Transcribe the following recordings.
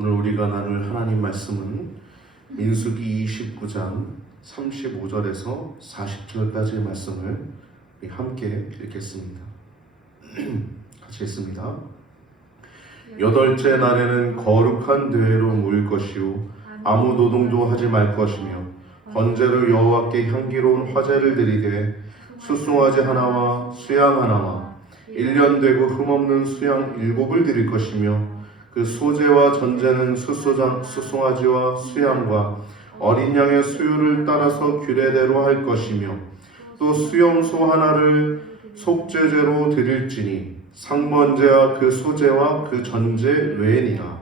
오늘 우리가 나눌 하나님 말씀은 민수기 29장 35절에서 40절까지의 말씀을 함께 읽겠습니다. 같이 읽습니다. 여덟째 날에는 거룩한 대회로 모일 것이요 아무 노동도 하지 말 것이며 번제로 여호와께 향기로운 화제를 드리되 수송아지 하나와 수양 하나와 1년 되고 흠없는 수양 7을 드릴 것이며 그 소제와 전제는 수송아지와 수양과 어린 양의 수요를 따라서 규례대로 할 것이며 또 수염소 하나를 속죄제로 드릴지니 상번제와 그 소제와 그 전제 외니라.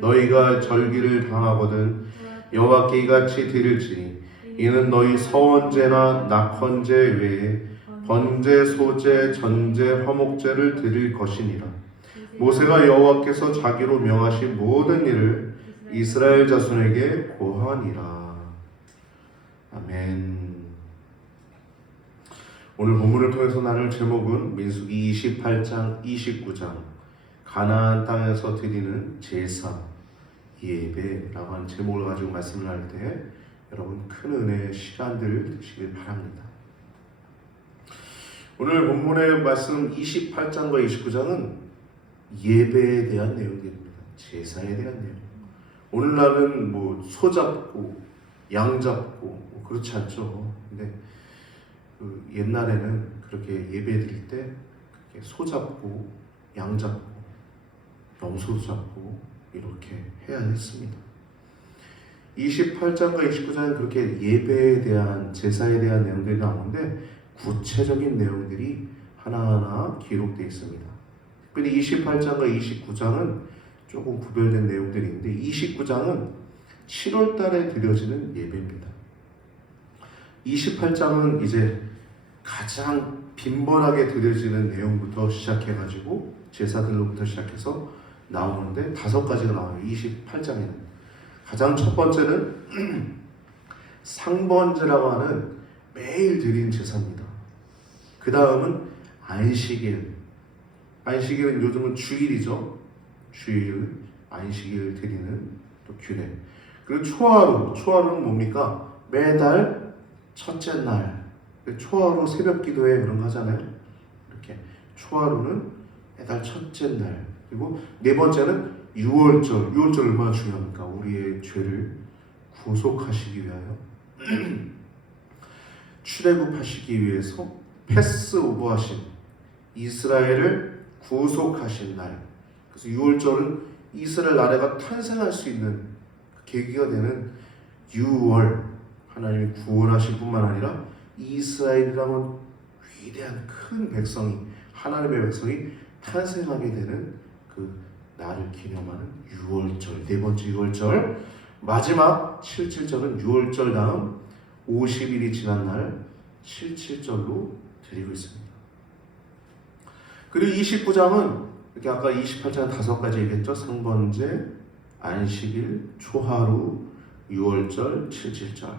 너희가 절기를 당하거든 여호와께 이같이 드릴지니 이는 너희 서원제나 낙헌제 외에 번제, 소제, 전제, 화목제를 드릴 것이니라. 모세가 여호와께서 자기로 명하신 모든 일을 이스라엘 자손에게 고하니라. 아멘. 오늘 본문을 통해서 나눌 제목은 민수기 28장, 29장 가나안 땅에서 드리는 제사 예배라고 하는 제목을 가지고 말씀을 할 때 여러분 큰 은혜의 시간들 되시길 바랍니다. 오늘 본문의 말씀 28장과 29장은 예배에 대한 내용들입니다. 제사에 대한 내용. 오늘날은 뭐 소 잡고 양 잡고 그렇지 않죠. 근데 옛날에는 그렇게 예배 드릴 때 소 잡고 양 잡고 염소 잡고 이렇게 해야 했습니다. 28장과 29장은 그렇게 예배에 대한 제사에 대한 내용들이 나오는데 구체적인 내용들이 하나하나 기록되어 있습니다. 특별히 28장과 29장은 조금 구별된 내용들이 있는데 29장은 7월 달에 드려지는 예배입니다. 28장은 이제 가장 빈번하게 드려지는 내용부터 시작해가지고 제사들로부터 시작해서 나오는데 5가지가 나와요. 28장에는 가장 첫 번째는 상번제라고 하는 매일 드리는 제사입니다. 그 다음은 안식일. 안식일은 요즘은 주일이죠. 주일, 안식일 드리는 또 규례. 그리고 초하루. 초하루는 뭡니까? 매달 첫째 날. 초하루 새벽 기도회 그런 거 하잖아요. 이렇게 초하루는 매달 첫째 날. 그리고 네 번째는 유월절. 유월절 얼마나 중요합니까? 우리의 죄를 구속하시기 위하여 출애굽하시기 위해서 패스오버하신 이스라엘을 구속하신 날. 그래서 유월절은 이스라엘 나라가 탄생할 수 있는 계기가 되는 유월. 하나님이 구원하실 뿐만 아니라 이스라엘이라는 위대한 큰 백성이 하나님의 백성이 탄생하게 되는 그 날을 기념하는 유월절. 네 번째 유월절. 마지막 77절은 유월절 다음 50일이 지난 날 77절로 드리고 있습니다. 그리고 29장은 이렇게 아까 28장은 5가지 얘기했죠. 상번제, 안식일, 초하루, 유월절, 77절.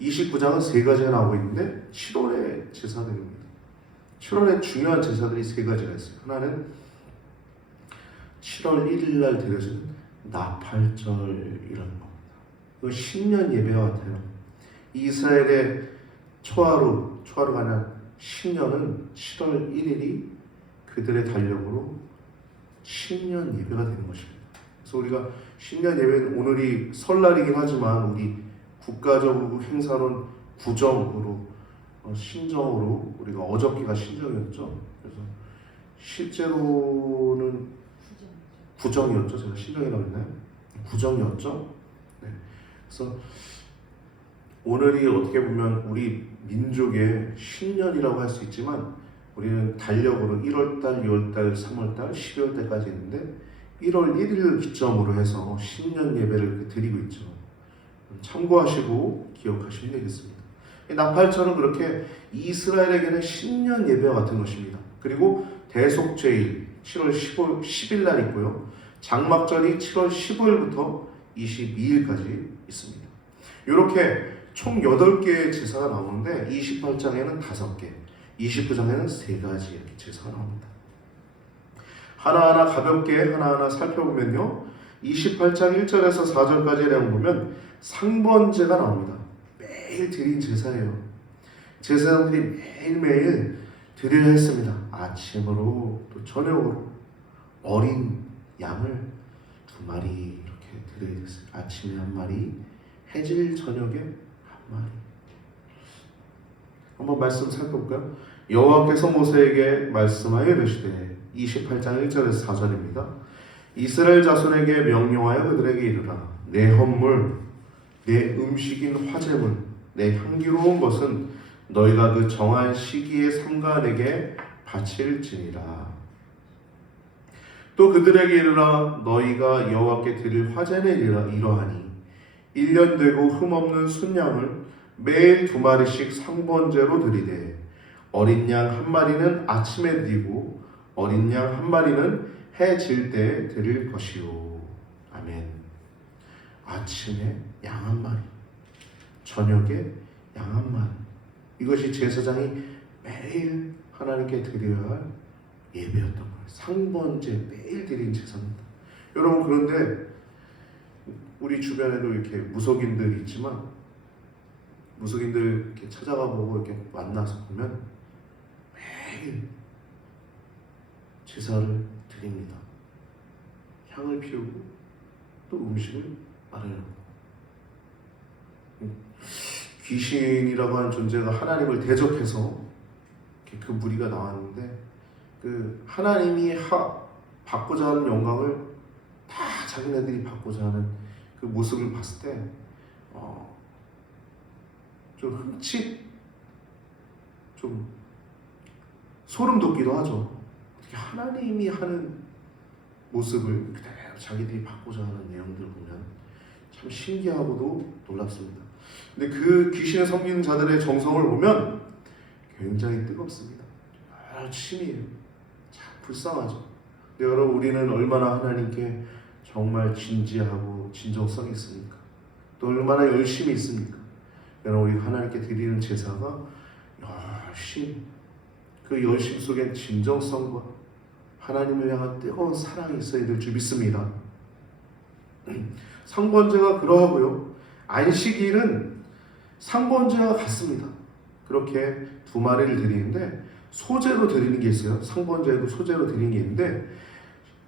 29장은 3가지가 나오고 있는데 7월의 제사들입니다. 7월에 중요한 제사들이 3가지가 있어요. 하나는 7월 1일 날 드려지는 나팔절이라는 겁니다. 이거 신년 예배와 같아요. 이스라엘의 초하루가 아니라 신년은 7월 1일이 그들의 달력으로 신년 예배가 되는 것입니다. 그래서 우리가 신년 예배는 오늘이 설날이긴 하지만 우리 국가적으로 행사는 구정으로 신정으로 우리가 어저께가 신정이었죠. 그래서 실제로는 구정이었죠. 제가 신정이라고 했나요? 구정이었죠. 네. 그래서 오늘이 어떻게 보면 우리 민족의 신년이라고 할 수 있지만 우리는 달력으로 1월달, 2월달, 3월달, 12월달까지 있는데 1월 1일을 기점으로 해서 신년 예배를 드리고 있죠. 참고하시고 기억하시면 되겠습니다. 나팔절은 그렇게 이스라엘에게는 신년 예배와 같은 것입니다. 그리고 대속죄일 7월 10일 날 있고요. 장막절이 7월 15일부터 22일까지 있습니다. 이렇게 총 8개의 제사가 나오는데 28장에는 5개, 29장에는 3가지 이렇게 제사가 나옵니다. 하나하나 가볍게 하나하나 살펴보면요. 28장 1절에서 4절까지의 내용 보면 상번제가 나옵니다. 매일 드린 제사예요. 제사장들이 매일매일 드려야 했습니다. 아침으로 또 저녁으로 어린 양을 2마리 이렇게 드려야 됐어요. 아침에 1마리, 해질 저녁에 1마리. 한번 말씀 살펴볼까요? 여호와께서 모세에게 말씀하여 이르시되 28장 1절에서 4절입니다. 이스라엘 자손에게 명령하여 그들에게 이르라. 내 헌물, 내 음식인 화제물, 내 향기로운 것은 너희가 그 정한 시기에 삼가 내게 바칠지니라. 또 그들에게 이르라. 너희가 여호와께 드릴 화제는 이러하니 1년 되고 흠없는 순양을 매일 2마리씩 상번제로 드리되 어린 양 1마리는 아침에 드리고 어린 양 1마리는 해 질 때 드릴 것이요. 아멘. 아침에 양 1마리, 저녁에 양 1마리. 이것이 제사장이 매일 하나님께 드려야 할 예배였던 거예요. 상번제 매일 드린 제사입니다. 여러분, 그런데 우리 주변에도 이렇게 무속인들이 있지만 무속인들 이렇게 찾아가 보고 이렇게 만나서 보면 매일 제사를 드립니다. 향을 피우고 또 음식을 마련하고. 귀신이라고 하는 존재가 하나님을 대적해서 그 무리가 나왔는데 그 하나님이 받고자 하는 영광을 다 자기네들이 받고자 하는 그 모습을 봤을 때 좀 흠칫 좀 소름 돋기도 하죠. 어떻게 하나님이 하는 모습을 그대로 자기들이 받고자 하는 내용들을 보면 참 신기하고도 놀랍습니다. 근데 그 귀신을 섬기는 자들의 정성을 보면 굉장히 뜨겁습니다. 열심히 참 불쌍하죠. 근데 여러분, 우리는 얼마나 하나님께 정말 진지하고 진정성이 있습니까? 또 얼마나 열심히 있습니까? 여러분, 우리 하나님께 드리는 제사가 열심, 그 열심 속에 진정성과 하나님을 향한 뜨거운 사랑이 있어야 될 줄 믿습니다. 상번제가 그러하고요. 안식일은 상번제와 같습니다. 그렇게 2마리를 드리는데 소제로 드리는 게 있어요. 상번제에도 소제로 드리는 게 있는데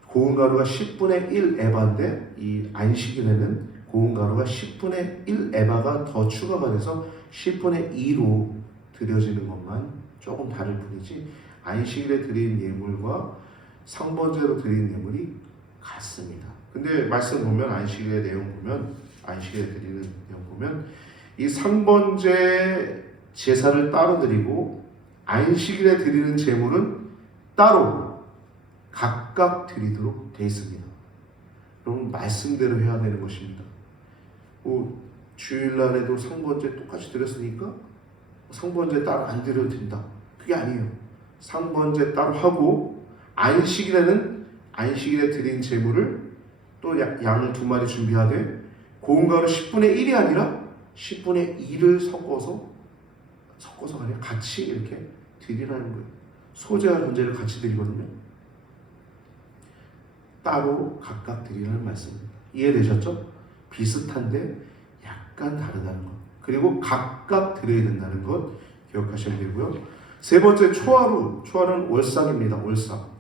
고운 가루가 10분의 1 에바인데 이 안식일에는 고운 가루가 10분의 1 에바가 더 추가가 돼서 10분의 2로 드려지는 것만 조금 다를 뿐이지 안식일에 드린 예물과 상번제로 드린 예물이 같습니다. 근데 말씀 보면 안식일의 내용 보면 안식일에 드리는 내용 보면 이 상번제 제사를 따로 드리고 안식일에 드리는 제물은 따로 각각 드리도록 되어 있습니다. 여러분, 말씀대로 해야 되는 것입니다. 주일날에도 상번제 똑같이 드렸으니까 상번제 따로 안 드려도 된다. 그게 아니에요. 상번제 따로 하고 안식일에는 안식일에 드린 제물을 또 양을 2마리 준비하되 고운 가루 10분의 1이 아니라 10분의 2를 섞어서 아니라 같이 이렇게 드리라는 거예요. 소제와 번제를 같이 드리거든요. 따로 각각 드리라는 말씀입니다. 이해되셨죠? 비슷한데 약간 다르다는 것. 그리고 각각 드려야 된다는 것 기억하시면 되고요. 세 번째, 초하루는 월삭입니다. 월삭.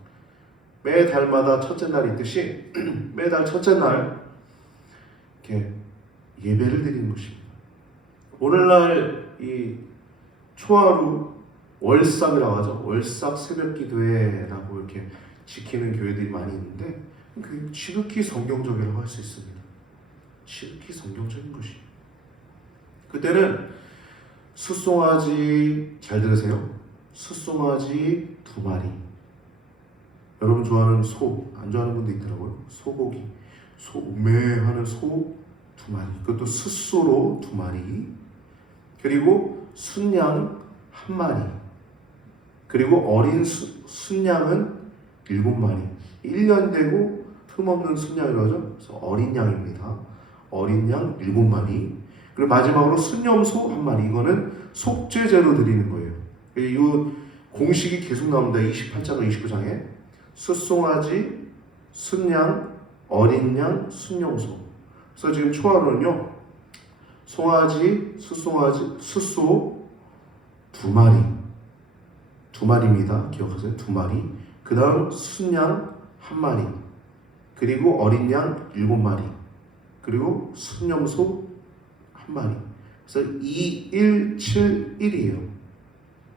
매달마다 첫째 날 있듯이 매달 첫째 날 이렇게 예배를 드리는 것입니다. 오늘날 이 초하루 월삭이라고 하죠. 월삭 새벽 기도회라고 이렇게 지키는 교회들이 많이 있는데 그 지극히 성경적이라고 할 수 있습니다. 지극히 성경적인 것이. 그때는 숫송아지, 잘 들으세요. 숫송아지 2마리. 여러분 좋아하는 소, 안 좋아하는 분도 있더라고요. 소고기, 우매하는 소 2마리. 그것도 숫소로 2마리. 그리고 순양 1마리. 그리고 어린 순양은 7마리. 1년 되고 흠없는 순양이라고 하죠. 그래서 어린 양입니다. 어린 양 7마리. 그리고 마지막으로 순염소 1마리. 이거는 속죄제로 드리는 거예요. 이 공식이 계속 나옵니다. 28장과 29장에 숫송아지, 순양, 어린 양, 순염소. 그래서 지금 초하루는요, 송아지, 숫송아지, 숫소 2마리, 2마리입니다. 기억하세요? 2마리. 그 다음 순양 1마리, 그리고 어린 양 7마리, 그리고 순염소 1마리. 그래서 2, 1, 7, 1이에요.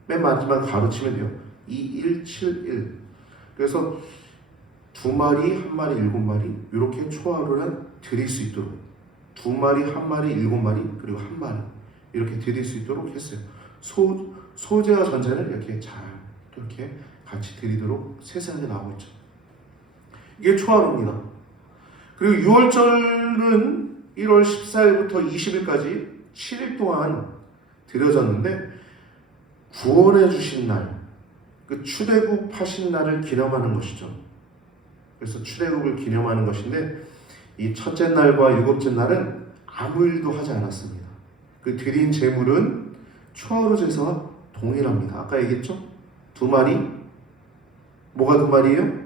맨 마지막 가로치면 돼요. 2, 1, 7, 1. 그래서 2마리, 1마리, 7마리 이렇게 초하루를 드릴 수 있도록 2마리, 1마리, 7마리 그리고 1마리 이렇게 드릴 수 있도록 했어요. 소재와 전제는 이렇게 잘 이렇게 같이 드리도록 세세하게 나오고 있죠. 이게 초하루입니다. 그리고 6월절은 1월 14일부터 20일까지 7일 동안 드려졌는데 구원해 주신 날, 그 출애굽하신 날을 기념하는 것이죠. 그래서 출애굽을 기념하는 것인데 이 첫째 날과 7째 날은 아무 일도 하지 않았습니다. 그 드린 제물은 초하루 제사와 동일합니다. 아까 얘기했죠? 2마리. 뭐가 2마리예요?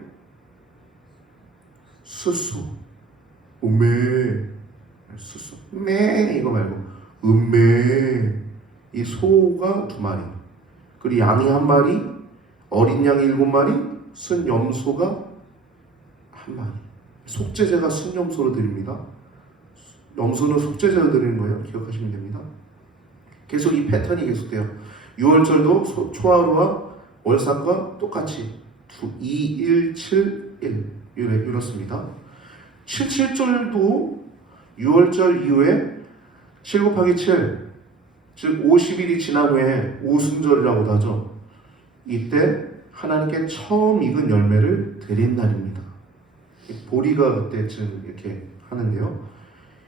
숫소. 음메. 숫소. 매 이거 말고 음메. 이 소가 2마리. 그리고 양이 1마리, 어린 양이 7마리, 순염소가 1마리. 속죄제가 순염소로 드립니다. 염소는 속죄제로 드리는 거예요. 기억하시면 됩니다. 계속 이 패턴이 계속돼요. 6월절도 초하루와 월삭과 똑같이 2, 1, 7, 1 이렇습니다. 77절도 6월절 이후에 7 곱하기 7, 즉 50일이 지난 후에 오순절이라고도 하죠. 이때 하나님께 처음 익은 열매를 드린 날입니다. 보리가 그때쯤 이렇게 하는데요.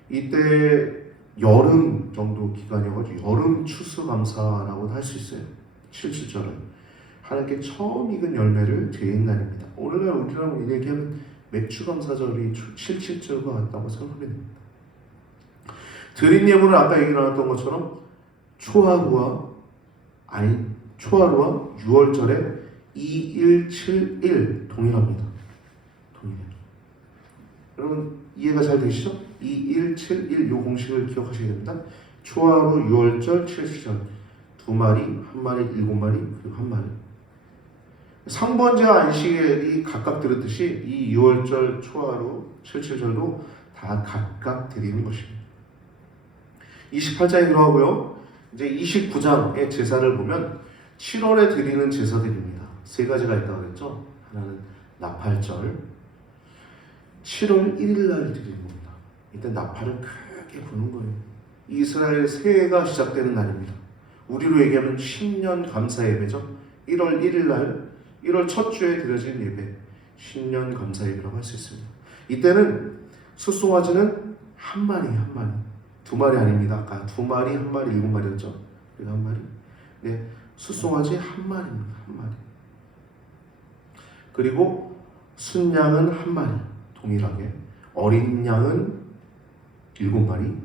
이때 여름 정도 기간이어가지고 여름 추수감사라고도 할 수 있어요. 77절은 하나님께 처음 익은 열매를 드린 날입니다. 오늘날 우리랑 얘기하면 맥주감사절이 77절과 같다고 생각하면 됩니다. 드린 예물은 아까 얘기 나눴던 것처럼 초하루와 6월절에 2, 1, 7, 1 동일합니다. 동일해요. 여러분 이해가 잘 되시죠? 2, 1, 7, 1 이 공식을 기억하셔야 됩니다. 초하루, 6월절, 7시절 2마리, 1마리, 7마리 그리고 1마리. 상번제와 안식일이 각각 들었듯이 이 6월절, 초하루, 7절도 다 각각 드리는 것입니다. 28장에 들어가고요. 이제 29장의 제사를 보면 7월에 드리는 제사들입니다. 3가지가 있다고 그랬죠. 하나는 나팔절, 7월 1일 날 드리는 겁니다. 이때 나팔을 크게 부는 거예요. 이스라엘 새해가 시작되는 날입니다. 우리로 얘기하면 신년 감사 예배죠. 1월 1일 날 1월 첫 주에 드려진 예배, 신년 감사 예배라고 할 수 있습니다. 이때는 숫송아지는 1마리, 2마리 아닙니다. 아까 2마리, 1마리, 7마리였죠. 그래서 1마리. 네, 숫송아지 1마리입니다. 1마리. 그리고 순양은 1마리, 동일하게. 어린 양은 7마리,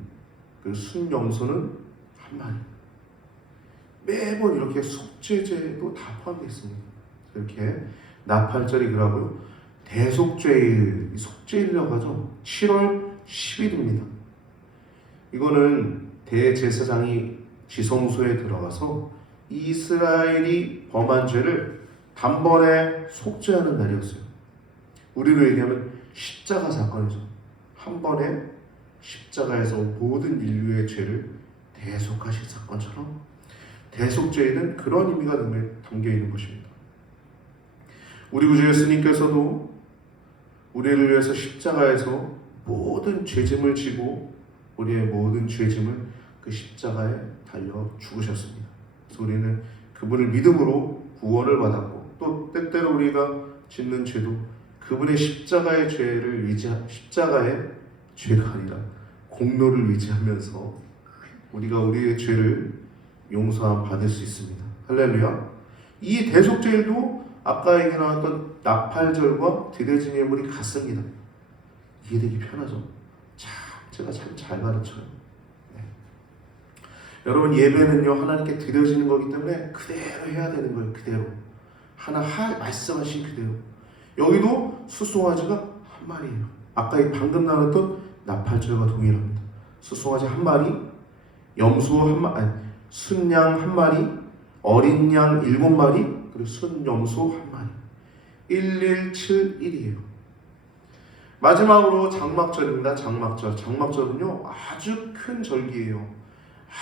그리고 순염소는 1마리. 매번 이렇게 속죄제도 다 포함되어 있습니다. 이렇게 나팔절이 그러고요. 대속죄일, 속죄일이라고 하죠. 7월 10일입니다. 이거는 대제사장이 지성소에 들어가서 이스라엘이 범한 죄를 단번에 속죄하는 날이었어요. 우리로 얘기하면 십자가 사건이죠. 한 번에 십자가에서 모든 인류의 죄를 대속하신 사건처럼 대속죄에는 그런 의미가 담겨 있는 것입니다. 우리 구주 예수님께서도 우리를 위해서 십자가에서 모든 죄짐을 지고 우리의 모든 죄짐을 그 십자가에 달려 죽으셨습니다. 그래서 우리는 그분을 믿음으로 구원을 받았고 또 때때로 우리가 짓는 죄도 그분의 십자가의 죄를 십자가의 죄가 아니라 공로를 의지하면서 우리가 우리의 죄를 용서함 받을 수 있습니다. 할렐루야. 이 대속죄일도 아까 얘기 나왔던 나팔절과 드려진 예물이 같습니다. 이해되기 편하죠? 제가 참 잘 가르쳐요. 네. 여러분 예배는요 하나님께 드려지는 거기 때문에 그대로 해야 되는 거예요. 그대로 말씀하신 그대로. 여기도 숫송아지가 1마리예요. 아까 방금 나눴던 나팔절과 동일합니다. 수송아지 한 마리, 염소 한 마리, 순양 한 마리, 어린 양 7마리, 그리고 순염소 한 마리. 1171이에요. 마지막으로 장막절입니다. 장막절. 장막절은요, 아주 큰 절기예요.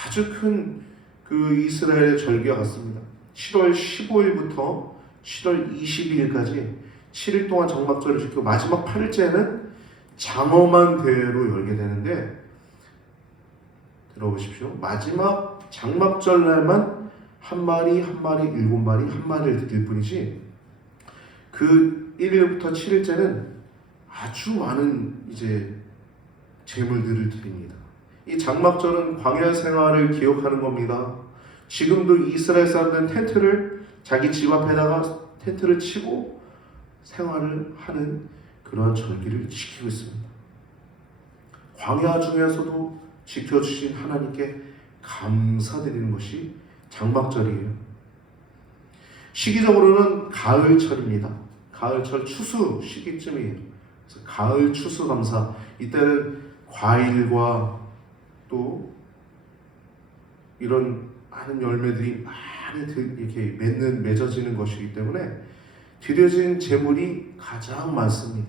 아주 큰 그 이스라엘의 절기와 같습니다. 7월 15일부터 7월 22일까지 7일 동안 장막절을 지키고 마지막 8일째는 장엄한 대회로 열게 되는데, 들어보십시오. 마지막 장막절 날만 한 마리, 7마리, 한 마리를 드릴 뿐이지, 그 1일부터 7일째는 아주 많은 이제 제물들을 드립니다. 이 장막절은 광야 생활을 기억하는 겁니다. 지금도 이스라엘 사람들은 텐트를 자기 집 앞에다가 텐트를 치고 생활을 하는 그러한 절기를 지키고 있습니다. 광야 중에서도 지켜주신 하나님께 감사드리는 것이 장막절이에요. 시기적으로는 가을철입니다. 가을철 추수 시기쯤이에요. 그래서 가을 추수감사, 이때는 과일과 또 이런 많은 열매들이 많이 이렇게 맺어지는 것이기 때문에 드려진 제물이 가장 많습니다.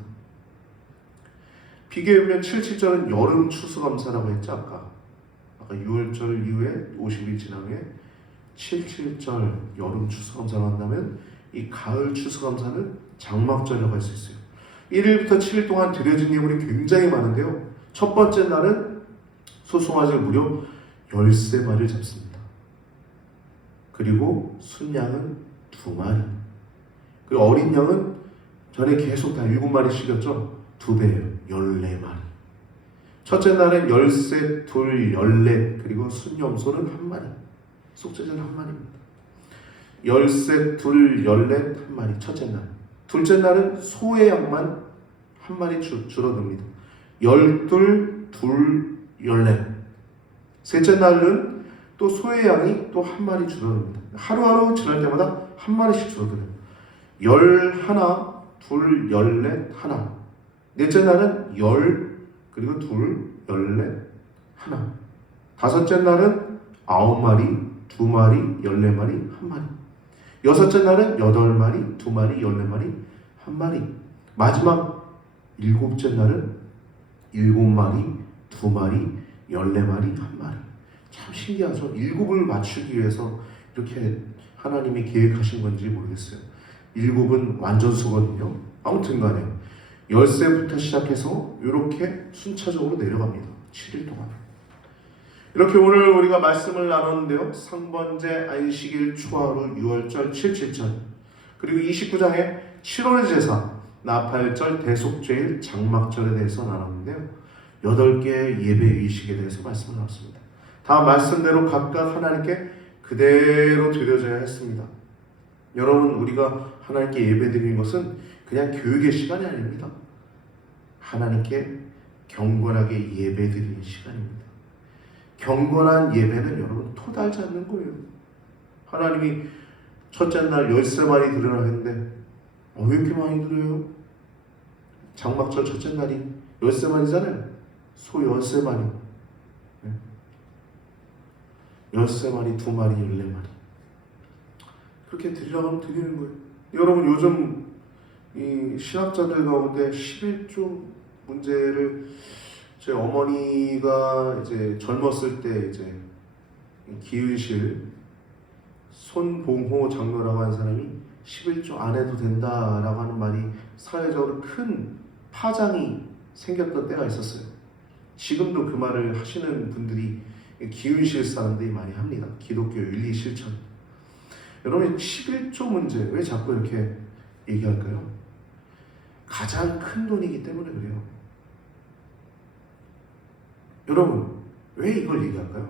비교해보면 77절은 여름 추수감사라고 했죠. 아까 6월절 이후에 50일 지난 후에 77절 여름 추수감사를 한다면, 이 가을 추수감사는 장막절이라고 할 수 있어요. 1일부터 7일 동안 드려진 예물이 굉장히 많은데요, 첫 번째 날은 소송아지를 무려 13마리를 잡습니다. 그리고 순양은 2마리, 그리고 어린 양은 전에 계속 다 7마리씩이었죠. 2배예요. 14마리. 첫째 날은 13, 2, 14, 그리고 순염소는 1마리, 속죄제는 1마리입니다. 13, 2, 14, 1마리 첫째 날. 둘째 날은 소의 양만 1마리 줄어듭니다. 12, 2, 14. 셋째 날은 또 소의 양이 또 1마리 줄어듭니다. 하루하루 지날 때마다 1마리씩 줄어들어요. 11, 2, 14, 1. 넷째 날은 10, 그리고 2, 14, 1. 다섯째 날은 9마리, 2마리, 14마리, 1마리. 여섯째 날은 8마리, 2마리, 14마리, 1마리. 마지막 일곱째 날은 7마리, 2마리, 14마리, 1마리. 참 신기하죠? 7을 맞추기 위해서 이렇게 하나님이 계획하신 건지 모르겠어요. 7은 완전수거든요. 아무튼 간에 10세부터 시작해서 이렇게 순차적으로 내려갑니다. 7일 동안. 이렇게 오늘 우리가 말씀을 나눴는데요, 상번제, 안식일, 초하루, 유월절, 77절, 그리고 29장에 7월의 제사, 나팔절, 대속죄일, 장막절에 대해서 나눴는데요, 8개의 예배 의식에 대해서 말씀을 나눴습니다. 다 말씀대로 각각 하나님께 그대로 드려져야 했습니다. 여러분, 우리가 하나님께 예배 드리는 것은 그냥 교육의 시간이 아닙니다. 하나님께 경건하게 예배 드리는 시간입니다. 경건한 예배는 여러분 토달지 않는 거예요. 하나님이 첫째 날 13마리 드리라 했는데 왜 이렇게 많이 드려요? 장막절 첫째 날이 13마리잖아요. 소 13마리, 13마리, 2마리, 14마리. 그렇게 드리라고 하면 드리는 거예요. 여러분, 요즘 이 신학자들 가운데 11조 문제를, 제 어머니가 이제 젊었을 때 이제 기은실 손봉호 장로라고 하는 사람이 11조 안 해도 된다라고 하는 말이 사회적으로 큰 파장이 생겼던 때가 있었어요. 지금도 그 말을 하시는 분들이 기은실 사람들이 많이 합니다. 기독교 윤리 실천. 여러분, 11조 문제 왜 자꾸 이렇게 얘기할까요? 가장 큰 돈이기 때문에 그래요. 여러분, 왜 이걸 얘기할까요?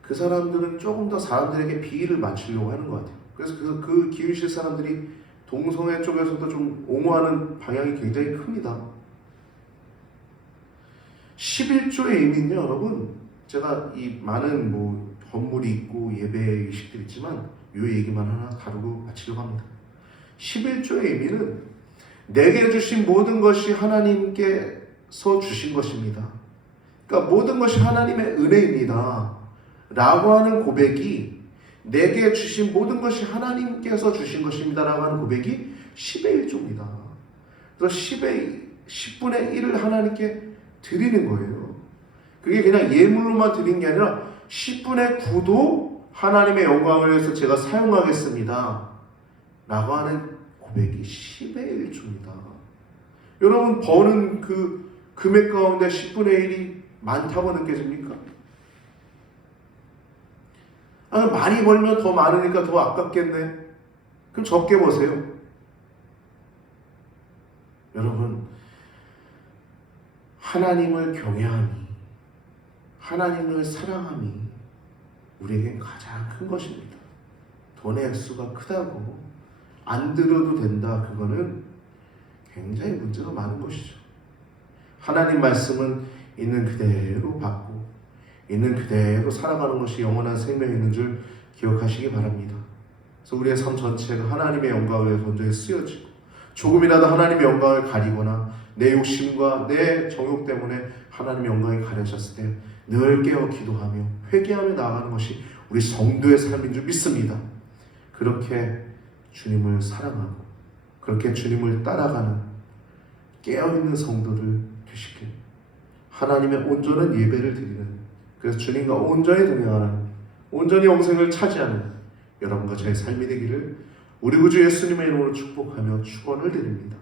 그 사람들은 조금 더 사람들에게 비위를 맞추려고 하는 것 같아요. 그래서 그 기유실 사람들이 동성애 쪽에서도 좀 옹호하는 방향이 굉장히 큽니다. 11조의 의미는요, 여러분, 제가 이 많은 건물이 있고 예배 의식들이 있지만 이 얘기만 하나 다루고 마치려고 합니다. 11조의 의미는 내게 주신 모든 것이 하나님께서 주신 것입니다. 그러니까 모든 것이 하나님의 은혜입니다. 라고 하는 고백이, 내게 주신 모든 것이 하나님께서 주신 것입니다. 라고 하는 고백이 10의 1조입니다. 그래서 10분의 1을 하나님께 드리는 거예요. 그게 그냥 예물로만 드린 게 아니라 10분의 9도 하나님의 영광을 위해서 제가 사용하겠습니다. 라고 하는 고백이 10의 1조입니다. 여러분, 버는 그 금액 가운데 10분의 1이 많다고 느껴집니까? 많이 벌면 더 많으니까 더 아깝겠네. 그럼 적게 보세요. 여러분, 하나님을 경외함이, 하나님을 사랑함이 우리에겐 가장 큰 것입니다. 돈의 액수가 크다고 안 들어도 된다, 그거는 굉장히 문제가 많은 것이죠. 하나님 말씀은 있는 그대로 받고 있는 그대로 살아가는 것이 영원한 생명이 있는 줄 기억하시기 바랍니다. 그래서 우리의 삶 전체가 하나님의 영광을 위해서 온전히 쓰여지고, 조금이라도 하나님의 영광을 가리거나 내 욕심과 내 정욕 때문에 하나님의 영광이 가려졌을 때 늘 깨어 기도하며 회개하며 나아가는 것이 우리 성도의 삶인 줄 믿습니다. 그렇게 주님을 사랑하고 그렇게 주님을 따라가는 깨어있는 성도들 되시길, 하나님의 온전한 예배를 드리는, 그래서 주님과 온전히 동행하는, 온전히 영생을 차지하는 여러분과 저의 삶이 되기를 우리 구주 예수님의 이름으로 축복하며 축원을 드립니다.